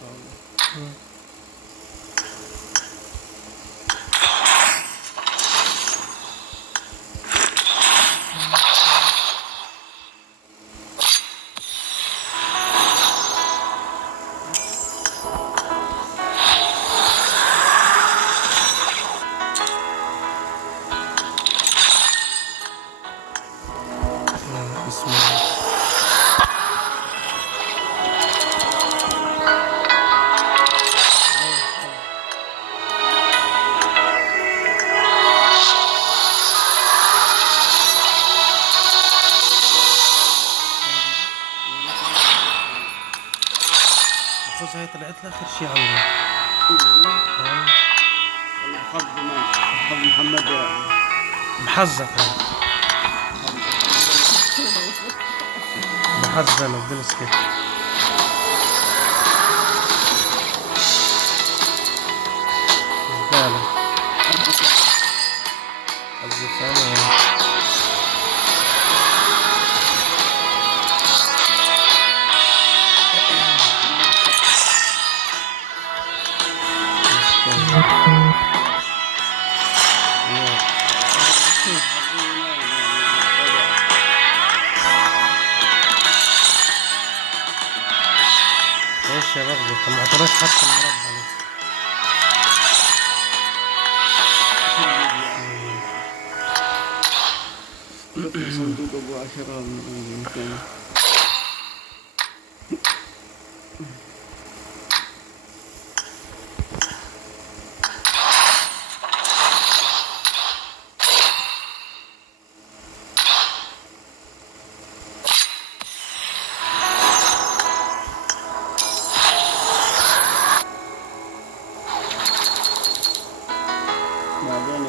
مم. بسم الله. الخوذة هي طلعت لي آخر شي عندي. حظ محمد محظك أنا. بحظ أنا بدون سكت. زبالة. الزفانة. ايش يا برضه طب ما عطوناش حتى المربع لسه. صندوق ابو 10 من بعدين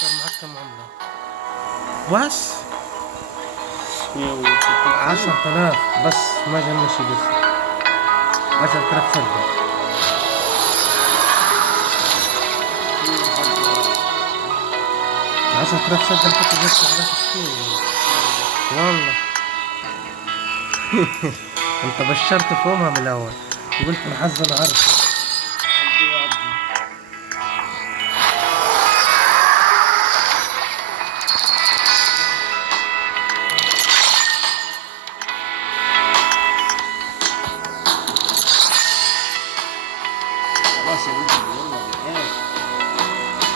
صار معك كم عمرة؟ بس 10,000 بس ما جالنا شي لسه. 10,000 فردة. 10,000 فردة نحط زي شغلات كتير والله. انت بشرت فوقها من الاول وقلت الحظ انا عارفه.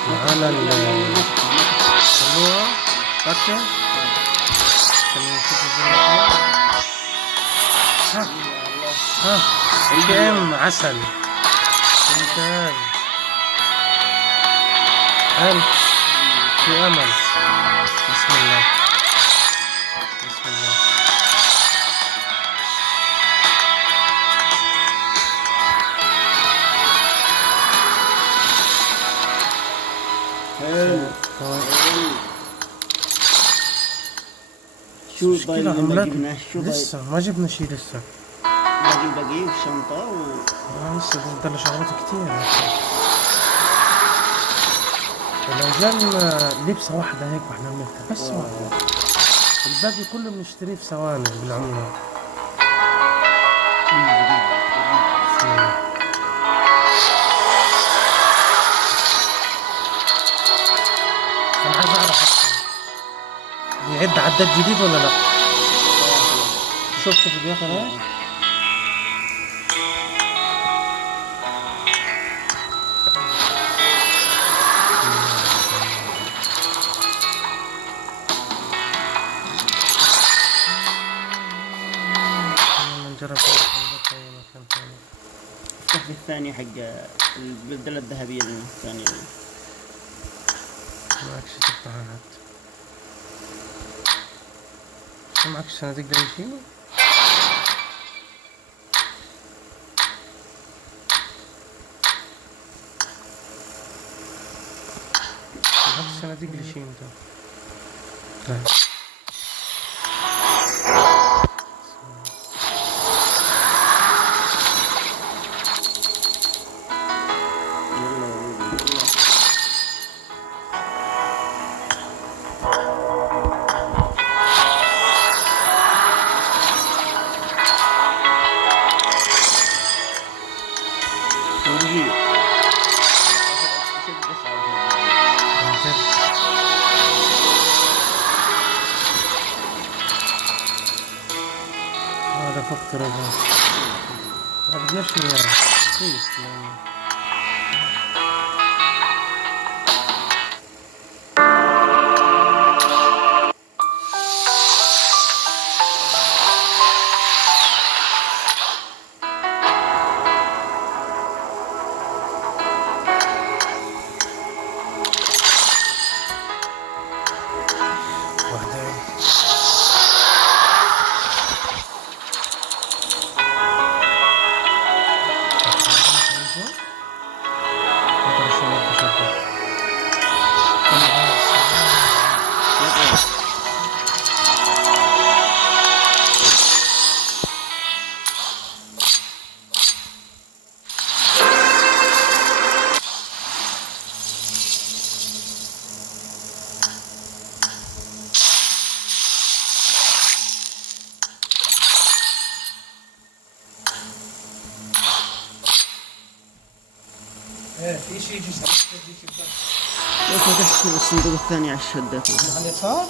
معانا خلوها فكة. خلينا نشوف ها كم عسل ممتاز. حلو في أمل. بسم الله بسم الله. شو مشكلة عملات شو لسه ما جبنا شي لسه. باقي الشنطة لسه بدنا شغلات كتير. ولو جالنا لبسة واحدة هيك واحنا بنفتح بس واحدة. الباقي كله بنشتريه في ثواني بالعملة. أنا عايز أعرف أصلا بيعد عداد جديد ولا لأ؟ شفت فيديوهات أنا؟ نجرب في أي مكان ثاني. افتح في الثانية حق البلدلة الذهبية الثانية. معك شي تفتحها حتى. شو معك صناديق لأي شي؟ معك صناديق لشي انت؟ لا. نفترضها. ما بدناش اياه رخيص يعني. وبعدين ايه في شيء يجي لو فتحت الصندوق الثاني على الشدة على اليسار.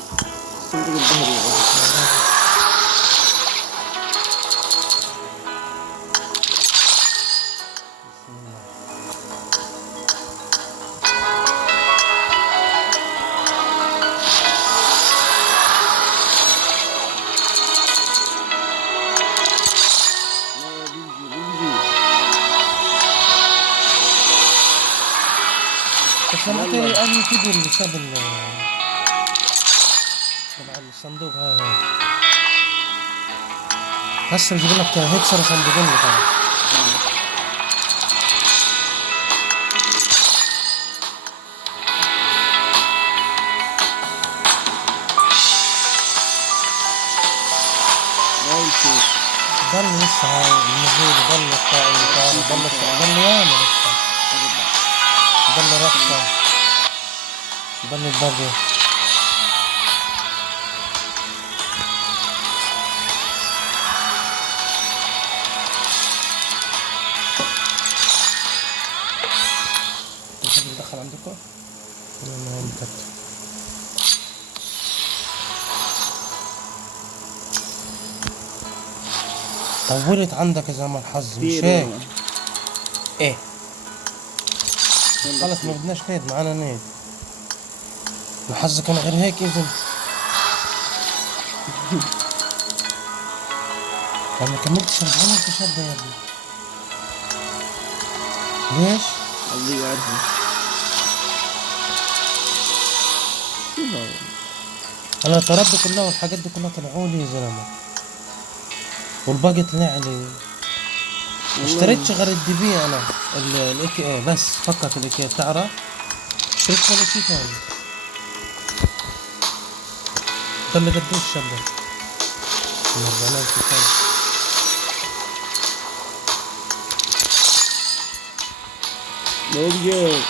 الصندوق الظهري. بس انا أبي كده الشاب تبع الصندوق هاي. هسه بجيب لك هيك صار صندوقين ترى. ضل لسه هاي النزول، ضل الطائر، ضل ياما لسه، ضل رقصة، ضل البرد. تحب ندخل عندكم؟ ولا هون مكتب؟ طولت عندك يا زلمة الحظ مش هيك؟ ايه خلص ما بدناش نيد، معانا نيد. الحظ كان غير هيك اذا ما كملتش العمل تشبه يا ابني. ليش؟ الله يعرفه. انا طردت كلها والحاجات دي كلها طلعوا لي يا زلمه، والباقي طلع لي. اشتريتش غير الدي بي انا الاي اي بس فقط الاي اي بتعرف. اشتريت ولا شيء ثاني. ضل قديش شبه؟ 4000 ثاني. موجود.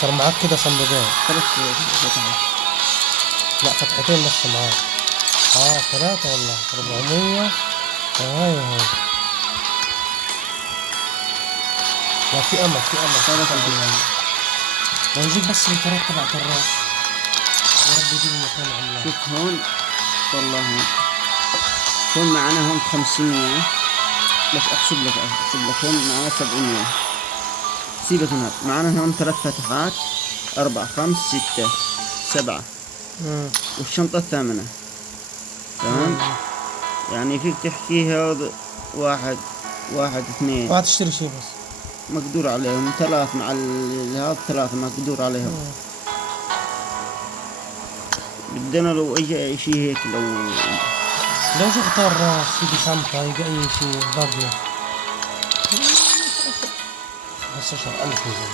صار معك كده صندوقين. 3 فتحات. لا فتحتين بس معاك. 3 والله 400. هاي لا في امل، في امل. 3 لو نجيب بس الكرات تبع كراس يا رب يجيب مكان عملاق. شوف هون والله هون معنا هون 500. بس احسب لك هون معنا 700. سيبك من هذا. معنا هون 3 فتحات، 4 5 6 7 والشنطة الثامنة. تمام. يعني فيك تحكيها 1 1 2. ما تشتري شيء بس مقدور عليهم 3 مع هذا 3 مقدور عليهم. بدنا لو اجى شيء هيك لو جه اختار راس يجي شنطة يجي اي شيء باقي. بس 10,000 يجي.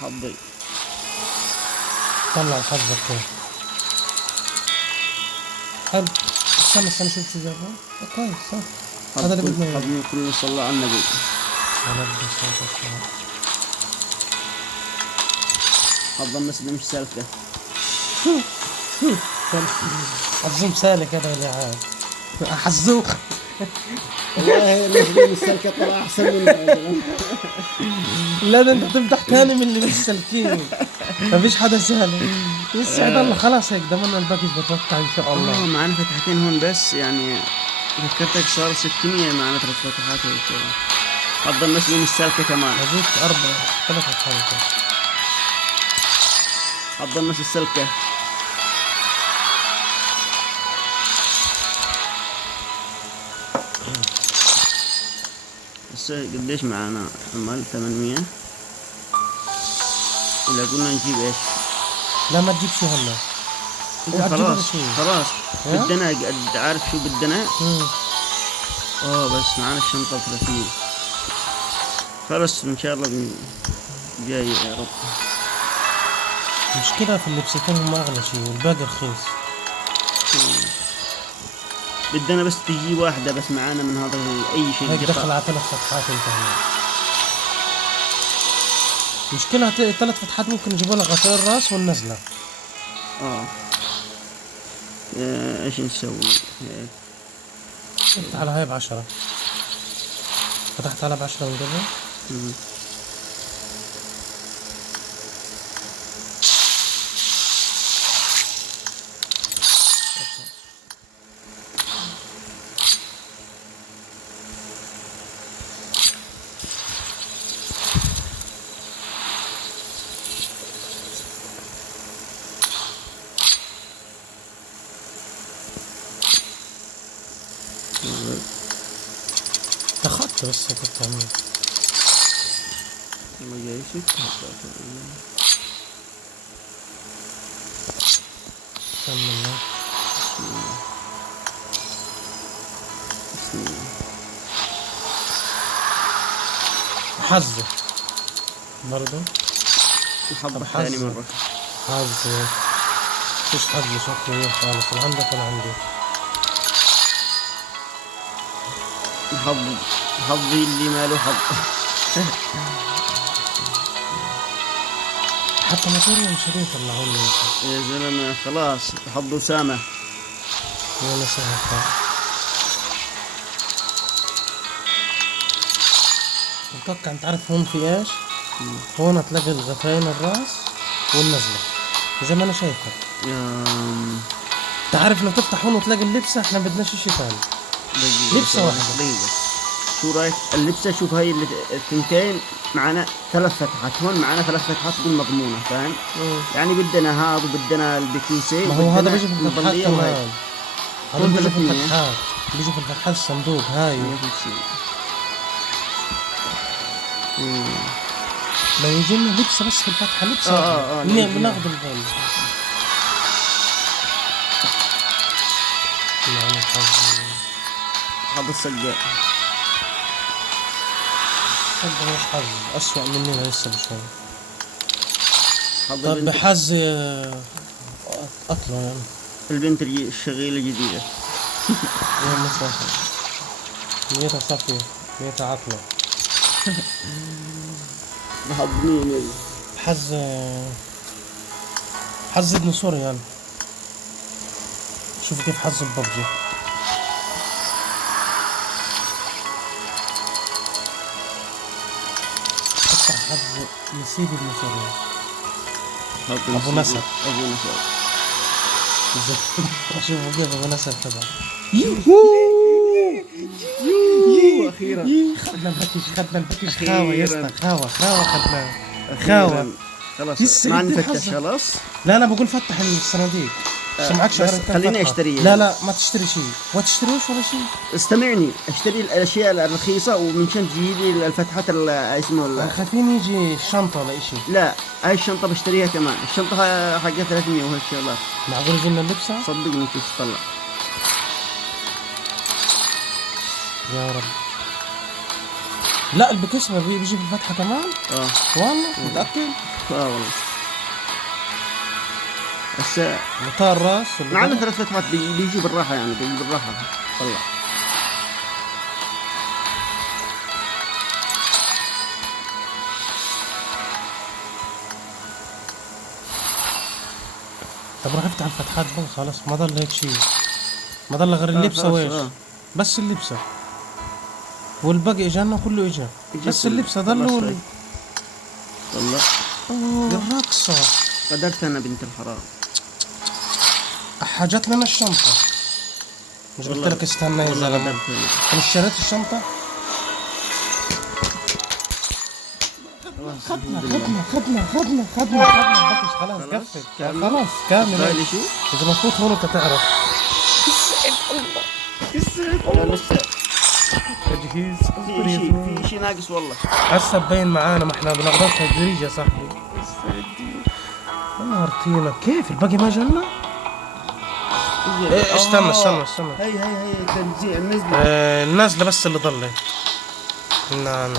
حظي طلع حظك كيف. حلو. استنى شوف شو جابه. كويس صح. هذا اللي بدنا اياه. حظي كله صلى على النبي. حظ المسلم مش سالكه. حظهم سالك هذا اللي عاد. حظوك والله نازلين السلكة طلع أحسن منها يا زلمة. لا ده انت تفتح تاني من اللي مش سالكين. مفيش حدا سهل. بس عبد الله خلاص هيك ضمننا الباكج بتوقع ان شاء الله. معنا فتحتين هون بس يعني فكرتك صار 600 معنا 3 فتحات هيك. حضر نسلم السلكة كمان. هذيك 3 فتحات. حضر نفس السلكة. هسه قديش معنا عمال 800. ولا قلنا نجيب ايش؟ لا ما تجيب شو هلا. انت هتجيب خلاص شو؟ خلاص ها؟ بدنا قد عارف شو بدنا؟ مم. بس معنا الشنطة 300. خلاص ان شاء الله جاي يا رب. مشكلة في اللبستين هم اغلى شيء والباقي رخيص. بدنا بس تجي واحدة بس معانا من هذا اي شيء. هيك دخل على 3 فتحات انت هنا. مشكلة 3 فتحات ممكن يجيبوا لك غطاء الراس والنزلة. ايش نسوي؟ فتحت على هاي ب10. فتحت على ب10 من قبل. اخذت بس كنت عامل. ما جاي شيء. بسم الله. حظ برضو. الحظ طب الثاني حظ. مرة. حظ فيش حظ شكله وين خالص. اللي عندك ولا عندي. حظي اللي ما له حظ. حتى موتوري مشاريع طلعوا لي. يا زلمة خلاص حظه سامح. ولا سهل. اتوقع انت عارف هون في ايش؟ هون هتلاقي الغطاين الراس والنزلة زي ما انا شايفك. انت عارف لو تفتح هون وتلاقي اللبسة احنا بدناش اشي ثاني. لبسة واحدة. دقيقة. شو رايك اللبسة؟ شوف هاي الثنتين معنا 3 فتحات. هون معنا 3 فتحات تكون مضمونة فاهم؟ يعني بدنا هذا وبدنا البكيسة. ما هو هذا بيجي في الفتحات المظلية كمان. وهاي. هذا بيجي في 300. الفتحات. بيجي في الفتحات الصندوق هاي. لو يجي لنا لبسة بس في الفتحة لبسة بناخذ البال. يعني هذا السقاء. هذا حظ أسوأ مننا لسه بشوي. طب طب بحظ أطلع يعني. البنت الشغيلة الجديدة. يوم مسافر. نيتها صافية. نيتها عطلة. بحظ مين؟ حظ ابن سوري يعني. شوف كيف حظ الببجي. افتح حظ نسيب ابن سوري. أبو نسب. شوفوا كيف أبو نسب تبع. أخيرا خدنا الباكج خاوة يا اسطى. خاوة خدناه. خاوة خلاص ما نفتش خلاص. لا أنا بقول فتح الصناديق. معك بس خليني اشتري. لا ما تشتري شيء. ما تشتريش ولا شيء. استمعني اشتري الاشياء الرخيصه ومن شان تجيب لي الفتحات اسمه خايفين يجي الشنطة ولا اشي. لا هاي الشنطه بشتريها كمان. الشنطه حقها 300 وهيك شغلات. معقول يجي لنا اللبسة؟ صدقني كيف تطلع. يا رب. لا البكسبة بيجي بالفتحة كمان؟ والله متأكد؟ والله هسه غطاء الراس معنا 3 فتحات بيجي بالراحة يعني بيجي بالراحة. طلع. طب روح افتح الفتحات بقى خلاص. ما ضل هيك شيء. ما ضل غير اللبسة وإيش؟ بس اللبسة والباقي اجانا كله اجا. بس اللبسة ضلوا طلع. الرقصة. قدرت انا بنت الحرام. حاجات لنا الشنطة. مش قلت لك استنى يا زلمة؟ انت اشتريت الشنطة؟ خدنا الباكج خلاص قفل. خلاص كامل. باقي شو؟ اذا مفوت هون انت تعرف. لا لسه تجهيز. في شيء ناقص والله. هسه مبين معانا، ما احنا بناخذها تدريج يا صاحبي. والله هرتينا. كيف الباقي ما جانا؟ ايه استنى. هي تنزيع النزلة. النازلة بس اللي ضلت. نعم.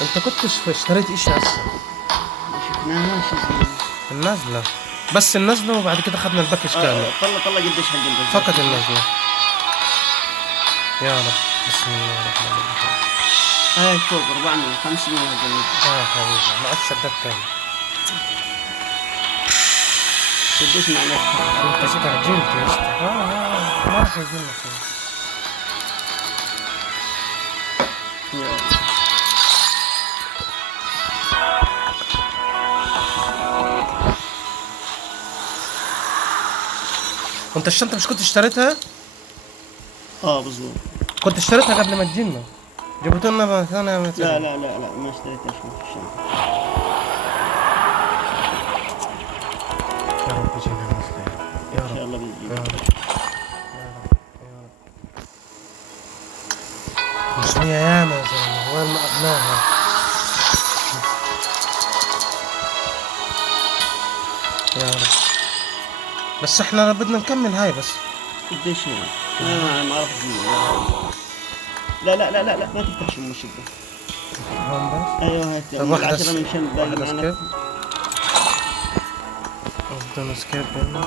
انت كنت اشتريت اشي هسه؟ شفناها شو زي النازلة بس النازلة، وبعد كده خدنا الباكج كامل. طلع قديش حق الباكج. فقط النازلة. يا رب. بسم الله الرحمن الرحيم. هاي فوق 400 500 هذا. حبيبي ما اشتدت تاني. قديش معناته؟ انت استعجلت يا اسطى. ما راح يجينا شيء. وانت الشنطة مش كنت اشتريتها؟ بالضبط. كنت اشتريتها قبل ما تجينا. جبتوا لنا ثانية لا ما اشتريتهاش في الشنطة. يا رب يجينا المسلم. يا ان شاء رب. الله بيجي. يا رب. مش هي ياما يا زلمة، وين ما أغناها. يا رب. بس احنا بدنا نكمل هاي بس. قديش هي؟ ما اعرف. لا ما تفتحش من الشباك. هون بس. ايوه هاي طب واحدة 10 من شن باقي واحدة معنا. سكيب. بدنا سكيب هنا.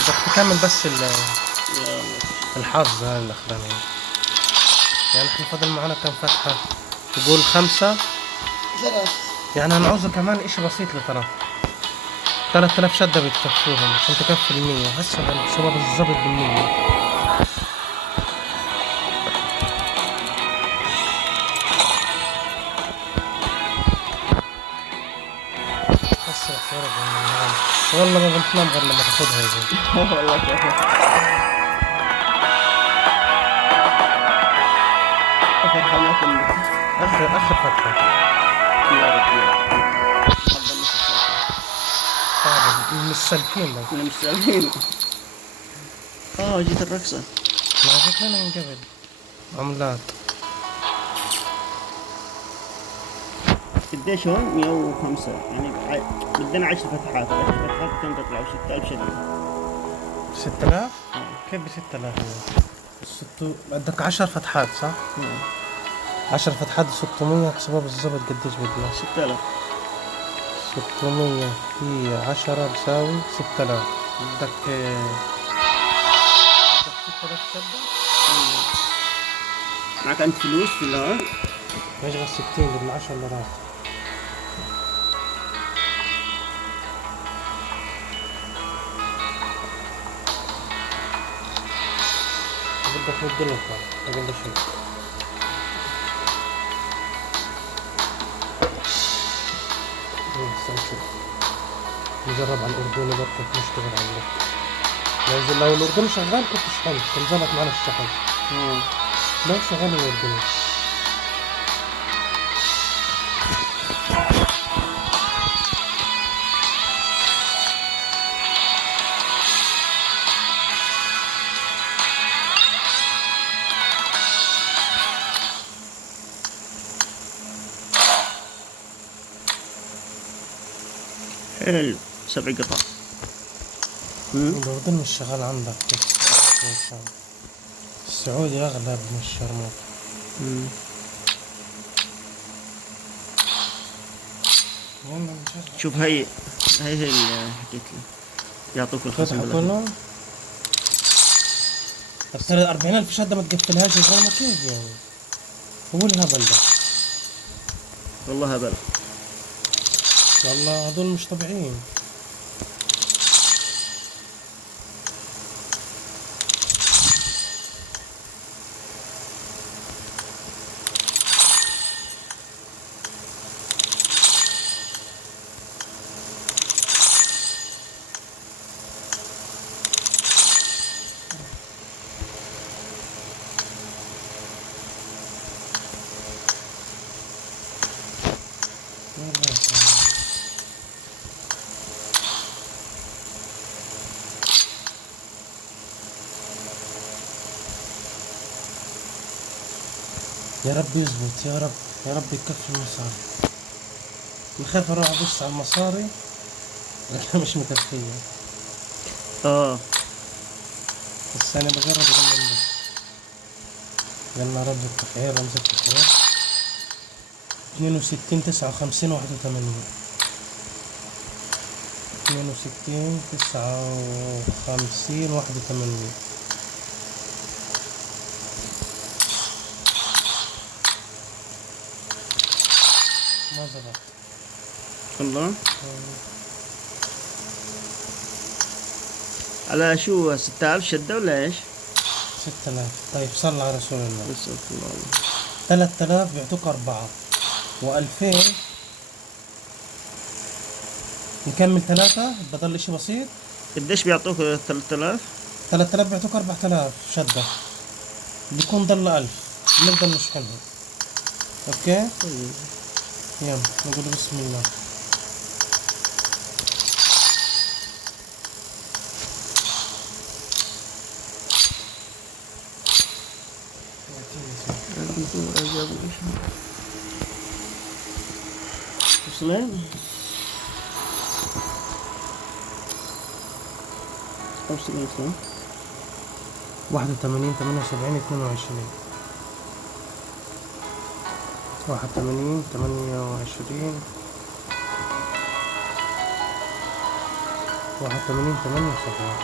بدك تكمل بس الحظ هاي اللي اخذناها. يعني احنا فضل معنا كم فتحة؟ تقول 5. يعني هنعوز كمان اشي بسيط لترى. 3000 شدة بتكفوهم عشان تكفي 100. هسه بنحسبها بالضبط بال100. هسه صورة والله ما بنتنام غير لما تاخدها يا زلمة. والله كيف. اخر فتحة. يا رب. مستسلكين لك. مش سالمين. جيت الرقصة. ما جت لنا من قبل عملات. قديش هون؟ 105 يعني بدنا 10 فتحات. 10 فتحات كم تطلع؟ 6000 شدة. 6000؟ كيف ب 6000 بدك 10 فتحات صح؟ 10 فتحات 600. احسبها بالضبط قديش بدنا. 6000. 600 في 10 بساوي 6000. بدك 6000 شدة؟ معك أنت فلوس في الهون؟ يشغل 60 بدنا 10 مرات. بدك $100 أقل شيء. نشوف نجرب على الأردني بركة نشتغل على النت. لو الأردني شغال كنت اشتغلت كان زبط معنا الشغل. لو شغال الأردني حلو. 7 قطع. الأردن مش شغال عندك. السعودي أغلى من الشرموط. شوف هي اللي حكيت لي يعطوك الخصم كلهم. بس ترى 40,000 شدة ما تقفلهاش يا زلمة. كيف يعني؟ هو الهبل ده. والله هبل. والله هذول مش طبيعيين. يا رب يزبط يا رب. يا رب يكفي المصاري. أنا خايف أروح أبص على المصاري لكن مش مكفية. بس أنا بجرب أجمل بس. يلا رب التخير رمز التخير. 62 59 81. 62 59 81. ما زبط. والله على شو 6000 شدة ولا ايش؟ 6000. طيب صلى على رسول الله. بس الله. 3000 بيعطوك 4 و2000 نكمل 3 بضل اشي بسيط. قديش بيعطوك 3000؟ 3000 بيعطوك 4000 شدة بيكون ضل 1000 بنقدر نشحنها. اوكي طيب يلا نقول بسم الله. وصلين؟ وصلين 81 78 22. 81 28 81 78.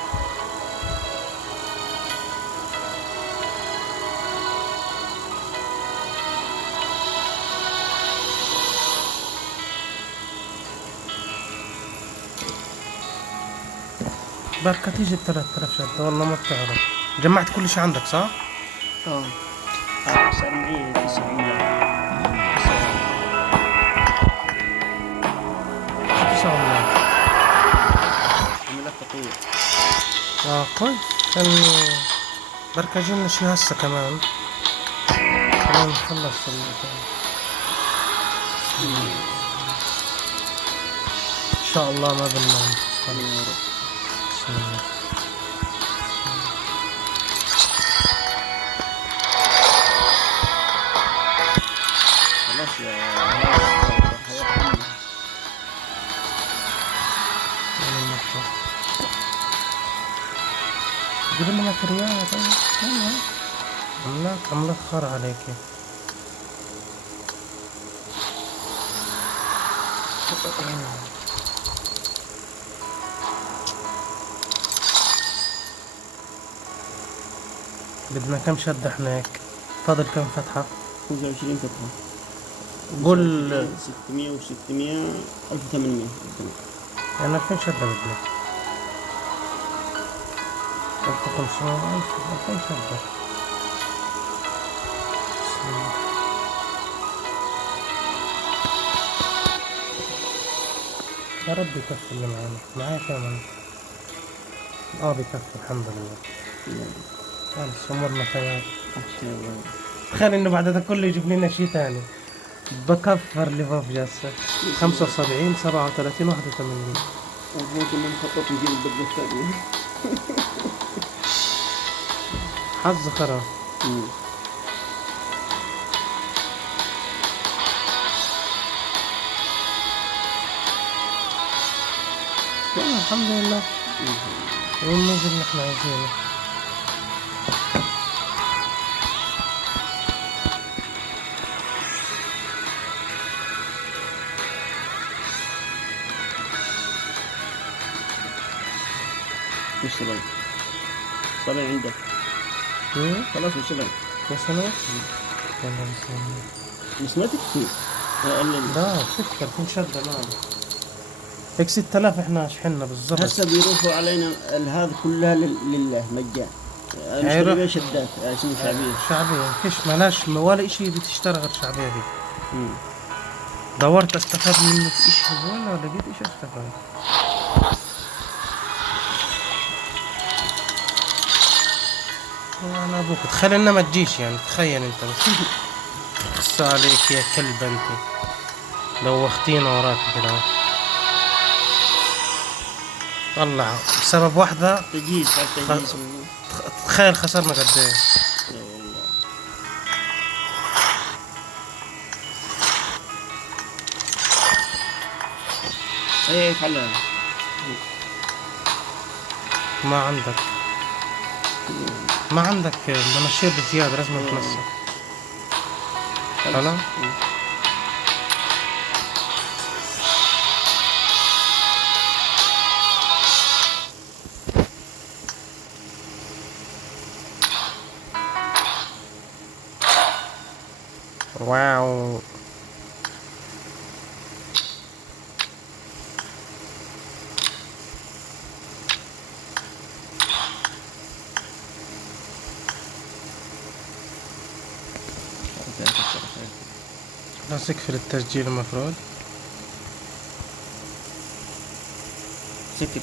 بركة تيجي 3000 شدة والله ما بتعرف. جمعت كل شي عندك صح؟ صار معي 900. 900. عملت تطوير. كويس. عشان بركة جينا شي هسه كمان. خلينا نخلص ان شاء الله ما بننام. بسم الله. خلاص يا جيب لنا ماتريال. طيب عملاق خار عليك. بدنا كم شدة احنا هيك؟ فاضل كم فتحة؟ 25 فتحة. قول 600 و600 1800. يعني 2000 شدة بدنا. 1500 2000 شدة. بسم الله. يا رب يكفي اللي معايا كمان. بكفي الحمد لله. خلص امورنا تمام. تخيل انه بعد هذا كله يجيب لنا شيء ثاني. بكفر لفاف جاسة 75 37 81. احنا كنا مخطط نجيب البدلة الثانية. حظ خرا. الحمد لله. وننزل اللي احنا عايزينه. وصلين. صلي عندك. خلاص وصلين. وصلت؟ يلا بسم الله. بس ما تكفي. لا تكتر في شدة معنا. هيك 6000 احنا شحنا بالضبط. هسه بيروحوا علينا هذا كلها لله مجان. نشتري شدات اسمه شعبية. شعبية فيش ملاش ولا اشي بتشتري غير شعبية دي. دورت استفاد منه في اشي ولا لقيت اشي استفاد. انا ابوك تخيل انها ما تجيش يعني. تخيل انت بس. خص عليك يا كلب انت. دوختينا وراك كده. طلع بسبب واحدة. تجهيز تجهيز. تخيل خسرنا قد ايه. يا والله. ايه فعلا. ما عندك مناشير بزيادة لازم تنسق. خلاص. واو. خلاص اقفل التسجيل المفروض. سكر.